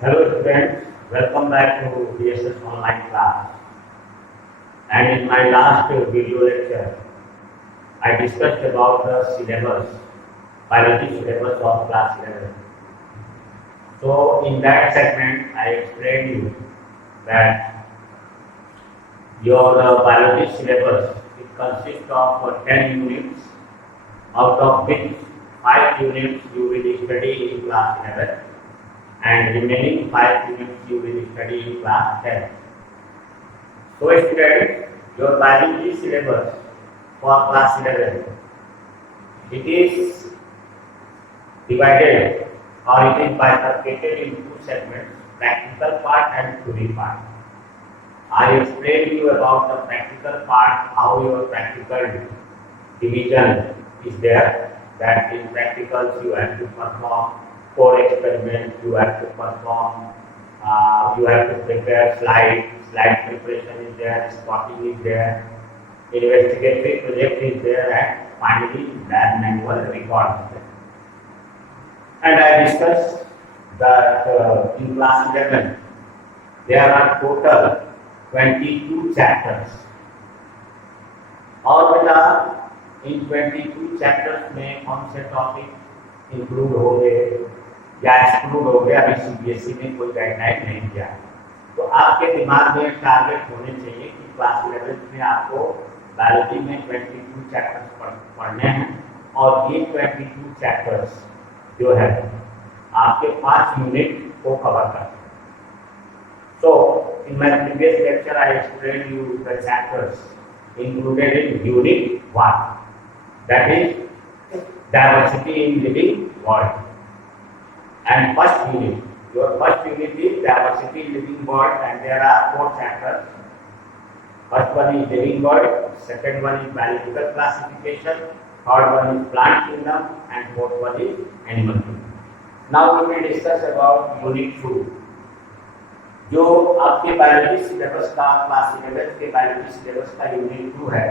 Hello students, welcome back to DSS online class. And in my last video lecture, I discussed about the syllabus, biology syllabus of class 11. So in that segment, I explained you that your biology syllabus it consists of 10 units, out of which 5 units you will study in class 11 and remaining 5 units you will study in class 10. So students, your biology syllabus for class 11, it is divided or it is bifurcated into two segments, practical part and theory part. I explained you about the practical part, how your practical division is there, that in practicals you have to perform 4 experiments, you have to perform, you have to prepare slide preparation is there, spotting is there, investigatory project is there, and finally lab manual record is there. And I discussed that in class 11 there are total 22 chapters. और बेटा इन 22 chapters में कौन से topic include हो गए या exclude हो गया, अभी सीबीएसई ने कोई गाइडलाइन नहीं दिया। तो आपके दिमाग में टारगेट होने चाहिए कि क्लास 11 में आपको बायोलॉजी में 22 चैप्टर्स पढ़ने हैं और ये 22 चैप्टर्स जो है आपके 5 यूनिट को कवर करते हैं। So in my previous lecture I explained you the chapters included in unit 1, that is diversity in living world. And first unit, your first unit is diversity in living world, and there are 4 chapters. First one is living world, second one is biological classification, third one is plant kingdom, and fourth one is animal kingdom. Now we will discuss about unit 2. जो आपके biology syllabus का class 11 के biology syllabus का unit 2 है,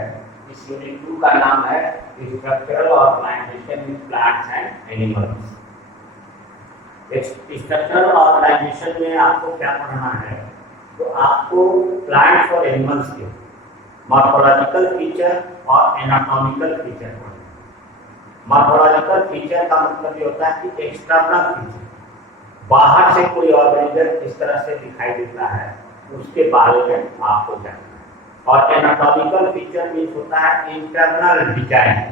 इस unit 2 का नाम है structural organisation in plants and animals. Structural organisation में आपको क्या पढ़ना है, तो आपको प्लांट्स और एनिमल्स के मॉर्फोलॉजिकल फीचर और एनाटॉमिकल फीचर पढ़ना। मॉर्फोलॉजिकल फीचर का मतलब ये होता है कि एक्सटर्नल फीचर, बाहर से कोई ऑर्गेनिज्म इस तरह से दिखाई देता है, उसके बारे में आपको जानना है। और एनाटॉमिकल फीचर मीन्स होता है इंटरनल डिजाइन,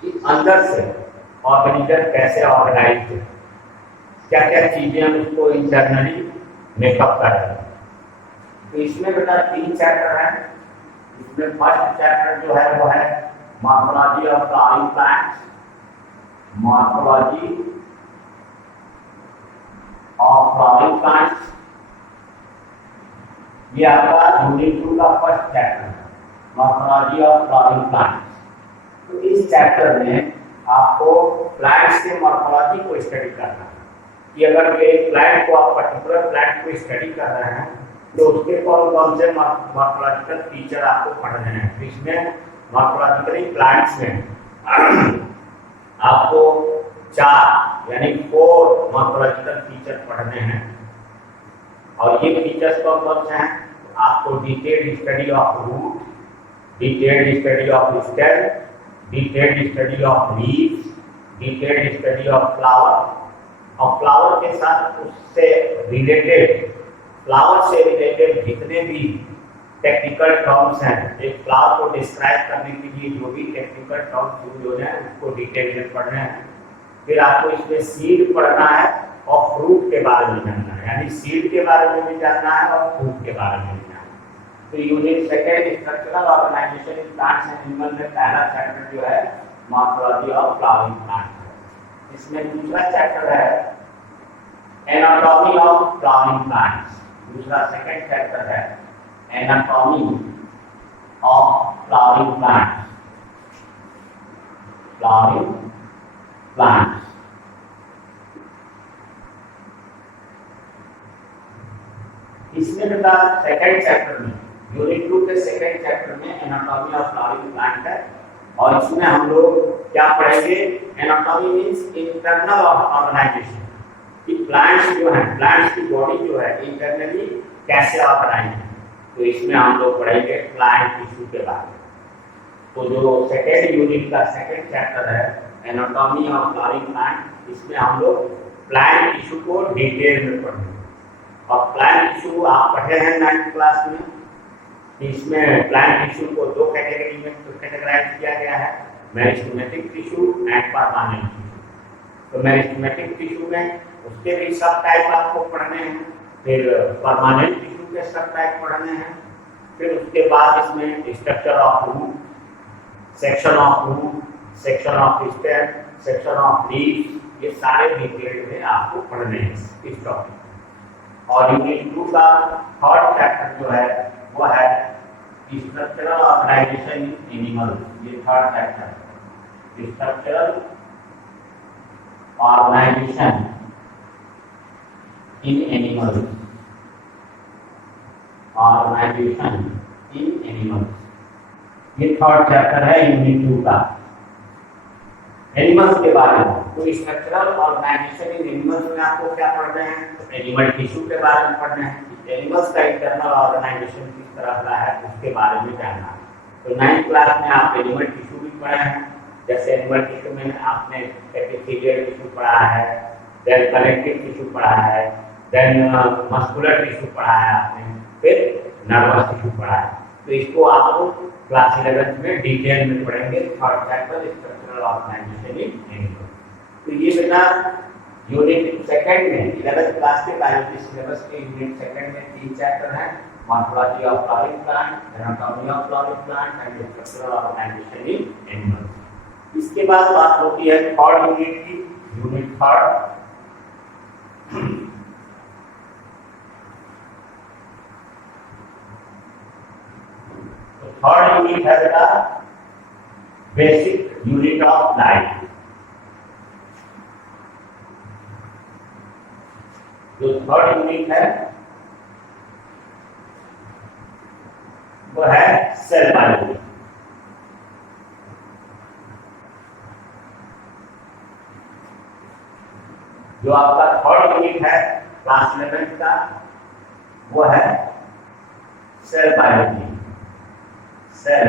कि अंदर से ऑर्गेनिज्म कैसे ऑर्गेनाइज है, क्या क्या चीजें हम उसको इंटरनली मेकअप कर रहे हैं। तो इसमें बेटा 3 चैप्टर है। इसमें फर्स्ट चैप्टर जो है वो है morphology of flowering plants, morphology of flowering plants, ये आपका यूनिट 2 का फर्स्ट चैप्टर है, मॉर्फोलॉजी ऑफ फ्लावरिंग प्लांट्स। तो इस चैप्टर में आपको प्लांट्स के मॉर्फोलॉजी को स्टडी करना है कि अगर एक प्लांट को आप पर्टिकुलर प्लांट को स्टडी कर रहे हैं तो उसके कौन कौन से मॉर्फोलॉजिकल फीचर आपको पढ़ने हैं। इसमें मॉर्फोलॉजिकली प्लांट्स में आपको 4 यानी 4 मॉर्फोलॉजिकल फीचर पढ़ने हैं। और ये फीचर्स कौन कौन से हैं, आपको detailed study of root, detailed study of stem, detailed study of leaves, detailed study of flower, और फ्लावर के साथ उससे रिलेटेड, फ्लावर से रिलेटेड जितने भी टेक्निकल टर्म्स हैं, एक फ्लावर को डिस्क्राइब करने के लिए जो भी टेक्निकल टर्म्स यूज हो रहे हैं उसको डिटेल में पढ़ना है। फिर आपको इसमें सीड पढ़ना है और फ्रूट के बारे में जानना है, यानी सीड के बारे में भी जानना है और फ्रूट के बारे में भी जानना है। तो unit second structural organisation in plants and animals में पहला चैप्टर जो है मॉर्फोलॉजी ऑफ फ्लावरिंग प्लांट्स है। इसमें दूसरा चैप्टर है एनाटॉमी ऑफ फ्लावरिंग प्लांट्स, दूसरा सेकेंड चैप्टर है anatomy of flowering plants, flowering plants. इसमें बेटा सेकेंड चैप्टर में, यूनिट 2 के सेकेंड चैप्टर में एनाटॉमी ऑफ फ्लावरिंग प्लांट है और इसमें हम लोग क्या पढ़ेंगे, एनाटॉमी मींस इंटरनल ऑर्गेनाइजेशन, कि प्लांट्स जो है, प्लांट्स की बॉडी जो है इंटरनली कैसे ऑर्गेनाइज है, तो इसमें हम लोग पढ़ेंगे प्लांट टिश्यू के बारे में। तो जो सेकेंड यूनिट का सेकेंड चैप्टर है एनाटॉमी ऑफ फ्लावरिंग प्लांट, इसमें हम लोग प्लांट टिश्यू को डिटेल में पढ़ेंगे। और प्लांट टिश्यू आप पढ़े हैं 9th क्लास में, इसमें प्लांट टिश्यू को दो कैटेगरी में कैटेगराइज किया गया है, meristematic tissue and permanent tissue. तो मेरिस्टेमेटिक टिश्यू में उसके भी सब टाइप आपको पढ़ने हैं, फिर परमानेंट टिश्यू के सब टाइप पढ़ने हैं, फिर उसके बाद इसमें structure of root, section of root, section of stem, section of leaf, ये सारे डिटेल में आपको पढ़ने हैं इस टॉपिक। और यूनिट 2 का थर्ड चैप्टर जो है वो है स्ट्रक्चरल ऑर्गेनाइजेशन इन एनिमल्स। ये third chapter structural organisation in animals, organisation in animals, ये थर्ड चैप्टर है यूनिट 2 का, एनिमल्स के बारे में। तो स्ट्रक्चरल ऑर्गेनाइजेशन इन एनिमल्स में आपको क्या पढ़ना है, तो एनिमल टिश्यू के बारे में पढ़ना है, एनिमल्स का इंटरनल ऑर्गेनाइजेशन किस तरह का है उसके बारे में जानना है। तो 9th क्लास में आप एनिमल टिश्यू भी पढ़े हैं, जैसे एनिमल टिश्यू में आपने एपिथेलियल टिश्यू पढ़ा है, देन कनेक्टिव टिश्यू पढ़ा है, देन मस्कुलर टिश्यू पढ़ा है आपने, फिर नर्वस टिश्यू पढ़ा है। तो इसको आप क्लास 11th में डिटेल में पढ़ेंगे, third chapter structural organisation in animals. तो ये बेटा यूनिट सेकंड में 11th क्लास के बायोलॉजी सिलेबस के यूनिट सेकंड में 3 चैप्टर हैं, morphology of flowering plant, anatomy of flowering plant and structural organisation in animals. इसके बाद बात होती है थर्ड यूनिट की, यूनिट थर्ड। तो थर्ड यूनिट है बेटा बेसिक यूनिट ऑफ लाइफ। जो थर्ड यूनिट है वो है सेल बायोलॉजी। जो आपका थर्ड यूनिट है क्लास 11th का वो है cell biology, cell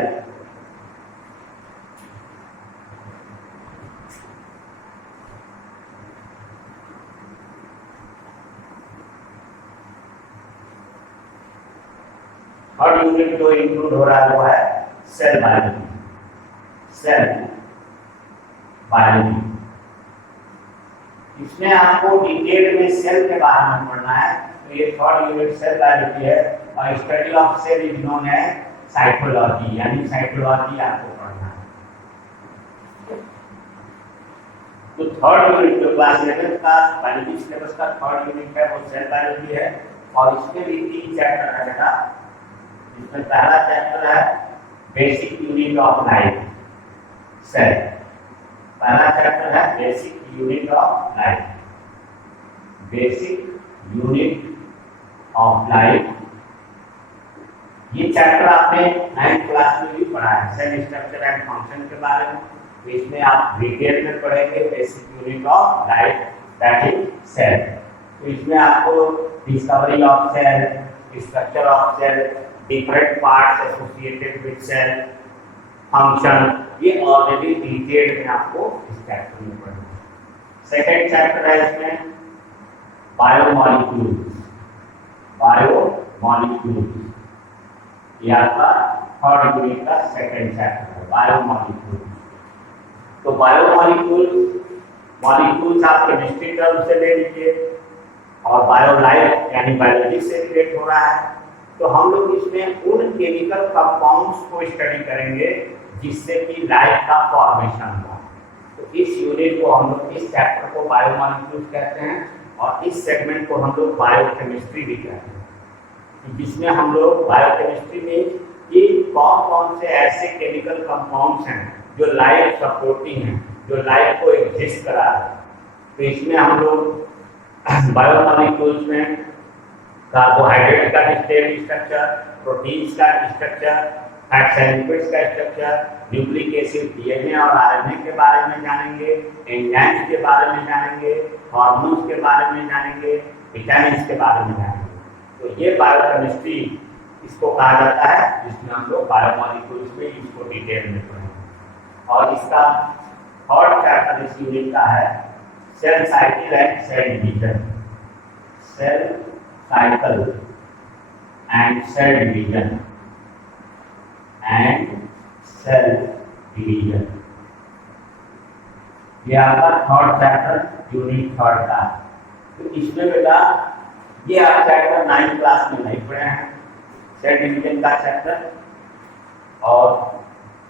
third unit जो इंक्लूड हो रहा है वो है सेल बायोलॉजी, सेल बायोलॉजी। इसमें आपको डिटेल में सेल के बारे में पढ़ना है। तो ये थर्ड यूनिट सेल बायोलॉजी है और study of cell is known as cytology, यानी साइटोलॉजी आपको पढ़ना है। तो थर्ड यूनिट जो क्लास 11th का बायोलॉजी सिलेबस का थर्ड यूनिट है वो सेल बायोलॉजी है और इसमें भी 3 चैप्टर है बेटा। इसमें पहला चैप्टर है basic unit of life, cell. पहला चैप्टर है basic unit of life, basic unit of life. ये चैप्टर आपने 9th क्लास में भी पढ़ा है, सेल स्ट्रक्चर एंड फंक्शन के बारे में। तो इसमें आप डिटेल में पढ़ेंगे basic unit of life, that is cell. तो इसमें आपको discovery of cell, structure of cell, different parts associated with cell, function, ये ऑलरेडी डिटेल में आपको इस चैप्टर में पढ़ना है। सेकेंड चैप्टर है इसमें बायोमॉलिक्यूल्स, बायोमॉलिक्यूल्स, ये आपका थर्ड यूनिट का सेकेंड चैप्टर है बायोमॉलिक्यूल्स। तो बायोमॉलिक्यूल्स, मॉलिक्यूल्स आप केमिस्ट्री टर्म से ले लीजिए और बायोलाइफ यानी बायोलॉजी से रिलेट हो रहा है। तो हम लोग इसमें उन केमिकल कंपाउंड्स को स्टडी करेंगे जिससे कि लाइफ का फॉर्मेशन हुआ। तो इस यूनिट को हम लोग, इस चैप्टर को बायोमॉलिक्यूल्स कहते हैं और इस सेगमेंट को हम लोग बायोकेमिस्ट्री भी कहते हैं, जिसमें हम लोग बायोकेमिस्ट्री में कि कौन कौन से ऐसे केमिकल कंपाउंड्स हैं जो लाइफ सपोर्टिंग हैं, जो लाइफ को एग्जिस्ट करा रहे हैं। तो इसमें हम लोग बायोमॉलिक्यूल्स में कार्बोहाइड्रेट का स्ट्रक्चर, प्रोटीन्स का स्ट्रक्चर, फैट्स एंड लिपिड्स का स्ट्रक्चर, न्यूक्लिक एसिड, डीएनए और आरएनए के बारे में जानेंगे, एंजाइम्स के बारे में जानेंगे, हार्मोन्स के बारे में जानेंगे, विटामिन्स के बारे में जानेंगे। तो ये बायोकेमिस्ट्री इसको कहा जाता है, जिसमें हम लोग बायोमॉलिक्यूल्स में इसको डिटेल में पढ़ेंगे। और इसका थर्ड चैप्टर इस यूनिट का है cell cycle and cell division. Cell cycle and cell division and cell division, ये आपका थर्ड चैप्टर यूनिट थर्ड का। तो इसमें बेटा ये आप चैप्टर 9 क्लास में नहीं पढ़े हैं, सेल डिवीजन का चैप्टर। और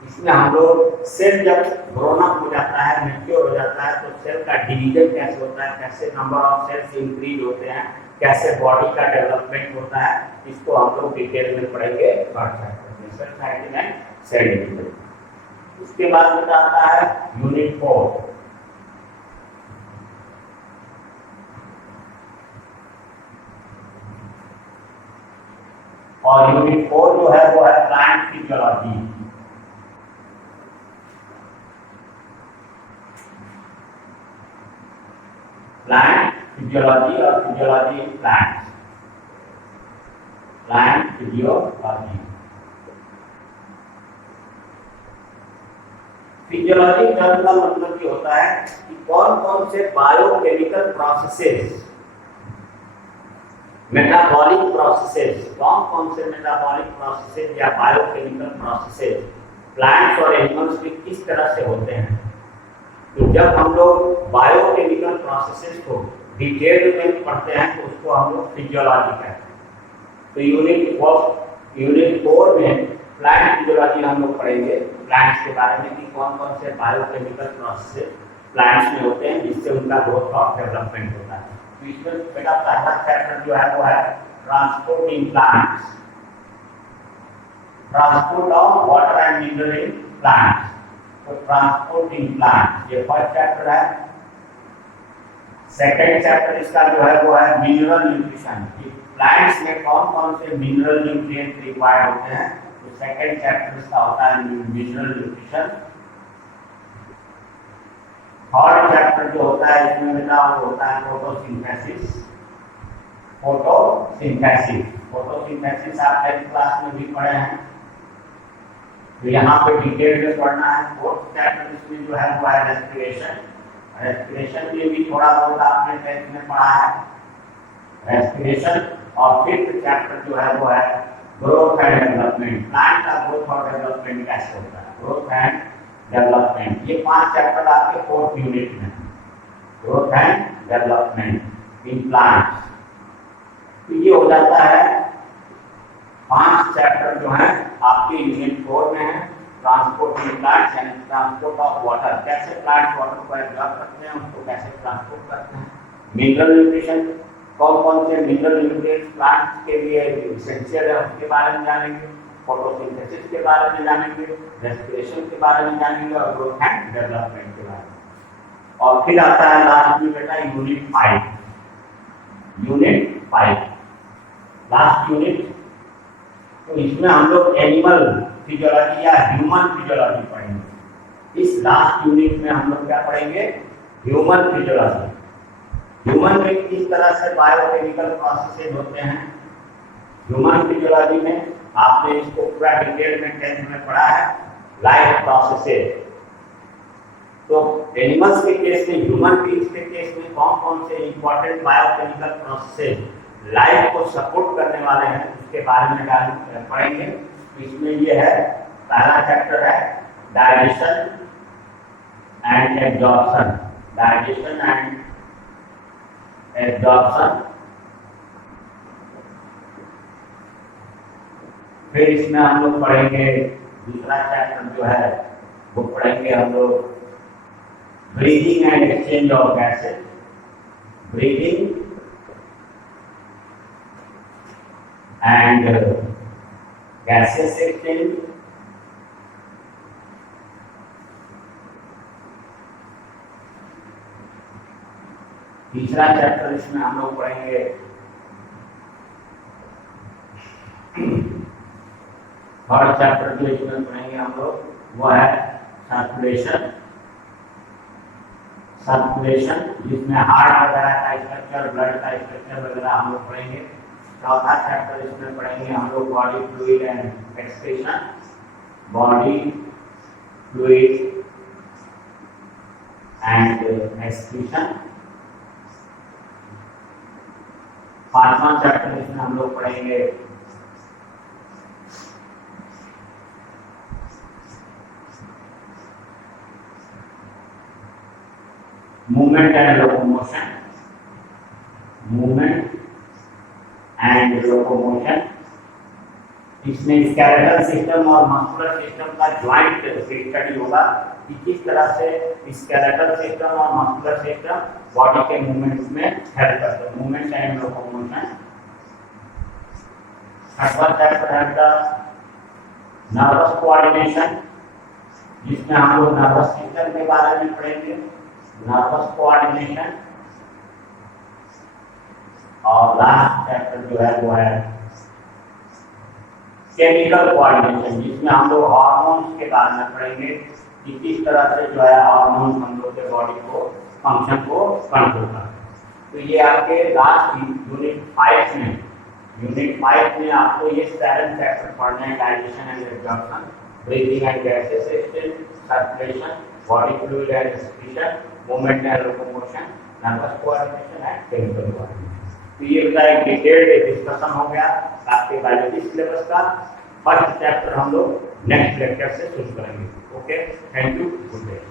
इसमें हम लोग सेल जब ग्रोन अप हो जाता है, मैच्योर हो जाता है, तो सेल का डिवीजन कैसे होता है, कैसे नंबर ऑफ सेल्स इंक्रीज होते हैं, कैसे बॉडी का डेवलपमेंट होता है, इसको हम लोग डिटेल में पढ़ेंगे थर्ड चैप्टर में, cell cycle and cell division. उसके बाद में आता है यूनिट 4। और यूनिट 4 जो है वो है प्लांट फिजियोलॉजी। प्लांट फिजियोलॉजी और physiology in plants, plant physiology. Physiology term का मतलब ये होता है कि कौन कौन से बायोकेमिकल प्रोसेसेस, मेटाबॉलिक प्रोसेसेस, कौन कौन से मेटाबॉलिक प्रोसेसेस या बायोकेमिकल प्रोसेसेस प्लांट्स और एनिमल्स में किस तरह से होते हैं। तो जब हम लोग बायोकेमिकल प्रोसेसेस को डिटेल में पढ़ते हैं तो उसको हम लोग फिजियोलॉजी कहते हैं। तो यूनिट 4 में प्लांट फिजियोलॉजी हम लोग पढ़ेंगे, प्लांट्स के बारे में कि कौन कौन से बायोकेमिकल प्रोसेसेस प्लांट्स में होते हैं जिससे उनका ग्रोथ और डेवलपमेंट होता है। तो इसमें बेटा पहला चैप्टर जो है वो है transport in plants, transport of water and mineral in plants. तो ट्रांसपोर्ट इन प्लांट ये फर्स्ट चैप्टर है। सेकंड चैप्टर इसका जो है वो है मिनरल न्यूट्रिशन, कि प्लांट्स में कौन कौन से मिनरल न्यूट्रिएंट रिक्वायर्ड होते हैं। तो सेकंड चैप्टर इसका होता है मिनरल न्यूट्रिशन। थर्ड चैप्टर जो होता है इसमें बेटा वो होता है फोटोसिंथेसिस। फोटोसिंथेसिस, फोटोसिंथेसिस आप 10th क्लास में भी पढ़े हैं, तो यहाँ पे डिटेल में पढ़ना है। फोर्थ चैप्टर इसमें जो है वो है रेस्पिरेशन। रेस्पिरेशन में भी थोड़ा बहुत आपने 10th में पढ़ा है रेस्पिरेशन। और फिफ्थ चैप्टर जो है वो है ग्रोथ एंड डेवलपमेंट, प्लांट का ग्रोथ और डेवलपमेंट कैसे होता है, ग्रोथ एंड डेवलपमेंट। ये 5 चैप्टर आपके फोर्थ यूनिट में, growth and development in plants. तो ये हो जाता है 5 चैप्टर जो है आपके यूनिट 4 में है। ट्रांसपोर्ट इन प्लांट्स यानी ट्रांसपोर्ट ऑफ वाटर, कैसे प्लांट वाटर को एब्जॉर्ब करते हैं, उसको कैसे ट्रांसपोर्ट करते हैं। मिनरल न्यूट्रिशन, कौन कौन से मिनरल न्यूट्रिएंट्स प्लांट्स के लिए एसेंशियल है उसके बारे में जानेंगे। फोटोसिंथेसिस के बारे में जानेंगे, रेस्पिरेशन के बारे में जानेंगे और ग्रोथ एंड डेवलपमेंट के बारे में। और फिर आता है लास्ट में बेटा यूनिट 5। Unit 5 last unit. तो इसमें हम लोग एनिमल फिजियोलॉजी या ह्यूमन फिजियोलॉजी पढ़ेंगे। इस लास्ट यूनिट में हम लोग क्या पढ़ेंगे, ह्यूमन फिजियोलॉजी। ह्यूमन में किस तरह से बायोकेमिकल प्रोसेसेस होते हैं। ह्यूमन फिजियोलॉजी में आपने इसको पूरा डिटेल में 10th में पढ़ा है, लाइफ प्रोसेसेस। तो एनिमल्स के केस में, ह्यूमन बीइंग्स के केस में कौन कौन से इंपॉर्टेंट बायोकेमिकल प्रोसेसेस लाइफ को सपोर्ट करने वाले हैं उसके बारे में पढ़ेंगे। इसमें ये है पहला चैप्टर है digestion and absorption, digestion and absorption. फिर इसमें हम लोग पढ़ेंगे दूसरा चैप्टर जो है वो पढ़ेंगे हम लोग breathing and exchange of gases, breathing and gases exchange। तीसरा चैप्टर इसमें हम लोग पढ़ेंगे थर्ड चैप्टर जो इसमें पढ़ेंगे हम लोग वो है सर्कुलेशन। सर्कुलेशन जिसमें हार्ट वगैरह का स्ट्रक्चर, ब्लड का स्ट्रक्चर वगैरह हम लोग पढ़ेंगे। चौथा चैप्टर इसमें पढ़ेंगे हम लोग body fluid and excretion, body fluid and excretion. पांचवा चैप्टर इसमें हम लोग पढ़ेंगे movement and locomotion, movement and locomotion. इसमें स्केलेटल सिस्टम और मस्कुलर सिस्टम का ज्वाइंट स्टडी होगा कि किस तरह से स्केलेटल सिस्टम और मस्कुलर सिस्टम बॉडी के मूवमेंट में हेल्प करते हैं, मूवमेंट एंड लोकोमोशन। छठवां चैप्टर है नर्वस कोऑर्डिनेशन, जिसमें हम लोग नर्वस सिस्टम के बारे में पढ़ेंगे, नर्वस कोऑर्डिनेशन। और लास्ट चैप्टर जो है वो है केमिकल कोऑर्डिनेशन, जिसमें हम लोग हार्मोन्स के बारे में पढ़ेंगे कि किस तरह से जो है हार्मोन हम लोग के बॉडी को फंक्शन को कंट्रोल करते हैं। तो ये आपके लास्ट यूनिट 5 में आपको ये 7 चैप्टर पढ़ने हैं, digestion and absorption, breathing and gases system, circulation, body fluid and excretion, movement and locomotion, nervous coordination and chemical coordination. तो ये उसका एक डिटेल्ड डिस्कशन हो गया आपके बायोलॉजी सिलेबस का। फर्स्ट चैप्टर हम लोग नेक्स्ट लेक्चर से शुरू करेंगे। Okay, thank you, good day.